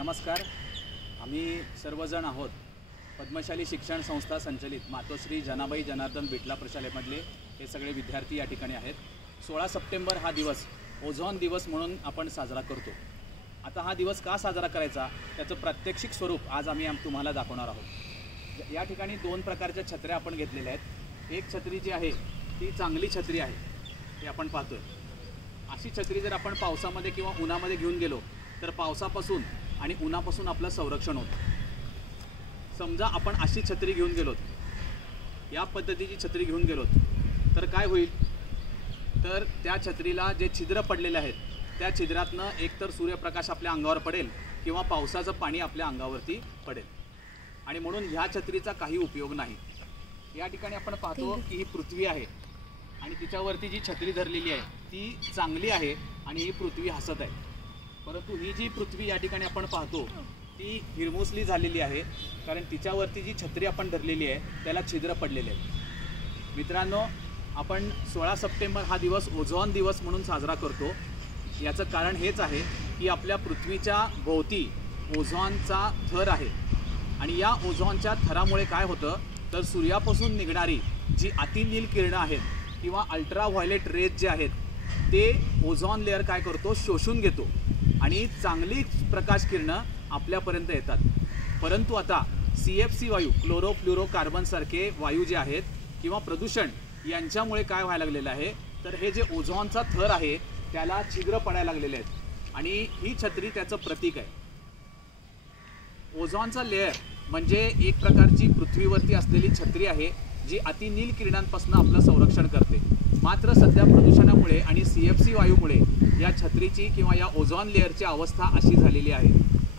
नमस्कार. आम्ही सर्वजण आहोत पद्मशाली शिक्षण संस्था संचलित मातोश्री जनाबाई जनार्दन बिटला प्रशालेमधले हे सगळे विद्यार्थी या ठिकाणी आहेत. 16 सप्टेंबर हा दिवस ओझोन दिवस म्हणून आपण साजरा करतो. आता हा दिवस का साजरा करायचा त्याचं प्रात्यक्षिक स्वरूप आज आम्ही तुम्हाला दाखवणार आहोत. या ठिकाणी दोन प्रकारच्या छत्र्या आपण घेतलेल्या आहेत. एक छत्री जी आहे ती चांगली छत्री आहे, हे आपण पाहतोय. अशी छत्री जर आपण पावसामध्ये किंवा उन्हामध्ये घेऊन गेलो तर पावसापासून आणि उन्हापासून आपलं संरक्षण होतं. समजा आपण अशी छत्री घेऊन गेलोत, या पद्धतीची छत्री घेऊन गेलोत तर काय होईल, तर त्या छत्रीला जे छिद्र पडलेले आहेत त्या छिद्रातनं एकतर सूर्यप्रकाश आपल्या अंगावर पडेल किंवा पावसाचं पाणी आपल्या अंगावरती पडेल, आणि म्हणून ह्या छत्रीचा काही उपयोग नाही. या ठिकाणी आपण पाहतो की ही पृथ्वी आहे आणि तिच्यावरती जी छत्री धरलेली आहे ती चांगली आहे आणि ही पृथ्वी हसत आहे. परंतु ही जी पृथ्वी या ठिकाणी आपण पाहतो ती हिरमुसली झालेली आहे, कारण तिच्यावरती जी छत्री आपण धरलेली आहे त्याला छिद्र पडलेले आहे. मित्रांनो, आपण 16 सप्टेंबर हा दिवस ओझोन दिवस म्हणून साजरा करतो. याचं कारण हेच आहे की आपल्या पृथ्वीच्या भोवती ओझोनचा थर आहे आणि या ओझोनच्या थरामुळे काय होतं, तर सूर्यापासून निघणारी जी अतिनील किरणं आहेत किंवा अल्ट्रा व्हायलेट रेज जे आहेत ते ओझोन लेअर काय करतो, शोषून घेतो आणि चांगली प्रकाश किरणं आपल्यापर्यंत येतात. परंतु आता CFC वायू, क्लोरोफ्लोरोकार्बनसारखे वायू जे आहेत किंवा प्रदूषण यांच्यामुळे काय व्हायला लागलेलं आहे, तर हे जे ओझोनचा थर आहे त्याला छिद्र पडायला लागलेले आहेत आणि ही छत्री त्याचं प्रतीक आहे. ओझोनचा लेअर म्हणजे एक प्रकारची पृथ्वीवरती असलेली छत्री आहे जी अतिनील किरणांपासून आपलं संरक्षण करते. मात्र सध्या प्रदूषणामुळे आणि CFC वायूमुळे या छत्रीची किंवा या ओझोन लेअरची अवस्था अशी झालेली आहे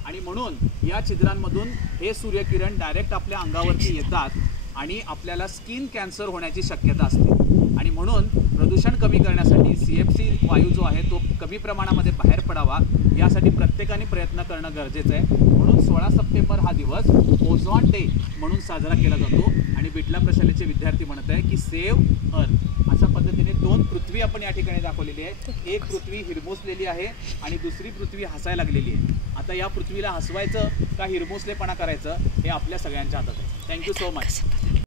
आणि म्हणून या छिद्रांमधून हे सूर्यकिरण डायरेक्ट आपल्या अंगावरती येतात आणि आपल्याला स्किन कॅन्सर होण्याची शक्यता असते. आणि म्हणून प्रदूषण कमी करण्यासाठी CFC वायू जो आहे तो कमी प्रमाणामध्ये बाहेर पडावा यासाठी प्रत्येकाने प्रयत्न करणं गरजेचं आहे. म्हणून 16 सप्टेंबर हा दिवस ओझोन डे म्हणून साजरा केला जातो आणि बिटला प्रशालेचे विद्यार्थी म्हणत आहे की सेव्ह अर्थ. अशा पद्धतीने दोन पृथ्वी आपण या ठिकाणी दाखवलेली आहे. एक पृथ्वी हिरमुसलेली आहे आणि दुसरी पृथ्वी हसायला लागलेली आहे. आता या पृथ्वीला हसवायचं का हिरमुसलेपणा करायचं हे आपल्या सगळ्यांच्या हातात आहे. Thank you so much.